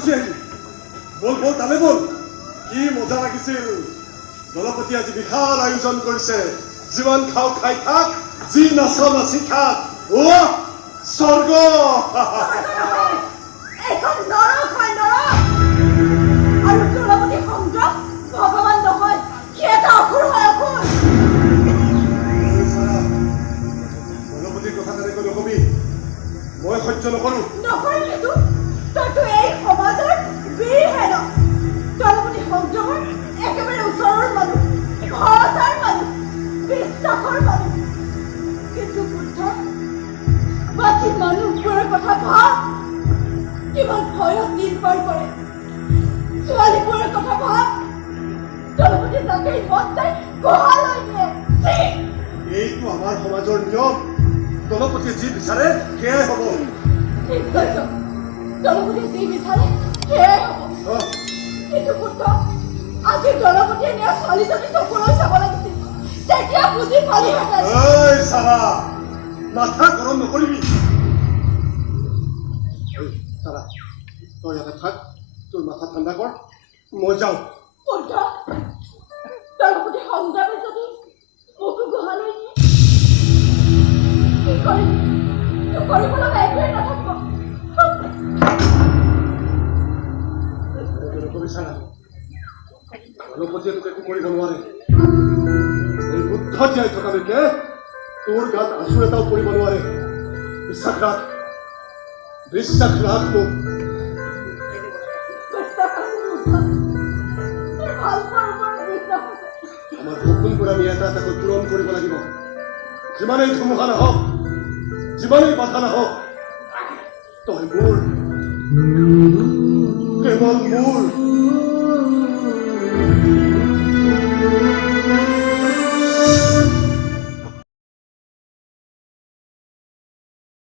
গুচি আহিলি বল বল তালে বল কি মজা লাগিছিল দলপতি আজি বিশাল আয়োজন কৰিছে যিমান খাও খাই থাক যি নাচ নাচি থাক ও স্বৰ্গ এখন নৰক হয় নৰক আৰু দলপতি সংগ্ৰাম ভগৱান নহয় সি এটা অসুৰ হয় অসুৰ দলপতিৰ কথা তেনেকৈ নকবি মই সহ্য নকৰো নকৰিলেতো তইতো এই সমাজৰ বীৰহে ন দলপতি সংগ্ৰামৰ একেবাৰে ওচৰৰ মানুহ ভৰসাৰ মানুহ বিশ্বাসৰ মানুহ কিন্তু বুদ্ধ বাকী মানুহবোৰৰ কথা ভাব কিমান ভয়ত দিন পাৰ কৰে ছোৱালীবোৰৰ কথা ভাব দলপতি যাকে মন যায় গোহালৈ নিয়ে এইটো আমাৰ সমাজৰ নিয়ম দলপতিয়ে যি বিচাৰে সেয়াই হ'ব ঠিক কৈছ দলপতিয়ে যি বিচাৰে সেয়াই হ'ব কিন্তু বুদ্ধ আজি দলপতিয়ে নিয়া ছোৱালীজনী চকুলৈ চাব লাগিছিল তেতিয়া বুজি পালিহেঁতেন ঐ চাবা মাথা গৰম নকৰিবি চাবা তই ইয়াতে থাক তোৰ মাথা ঠাণ্ডা কৰ মই যাওঁ বুদ্ধ দলপতি সংগ্ৰামে যদি মোকো গোহালৈ নিয়ে কি কৰিম তোৰ কৰিব লগা একোৱেই নাথাকিব বিচাৰা দলপতিয়ে তোক একো কৰিব নোৱাৰে এই বুদ্ধ জীয়াই থকালৈকে তোৰ গাত আঁচু এটাও পৰিব নোৱাৰে বিশ্বাস ৰাখ মোক বিশ্বাস আছে বুদ্ধ তোৰ ভাল পোৱাৰ ওপৰত বিশ্বাস আছে আমাৰ সপোনবোৰ আমি এটা এটাকৈ পূৰণ কৰিব লাগিব যিমানেই ধুমুহা নহওক যিমানেই বাধা নহওক তই মোৰ কেৱল মোৰ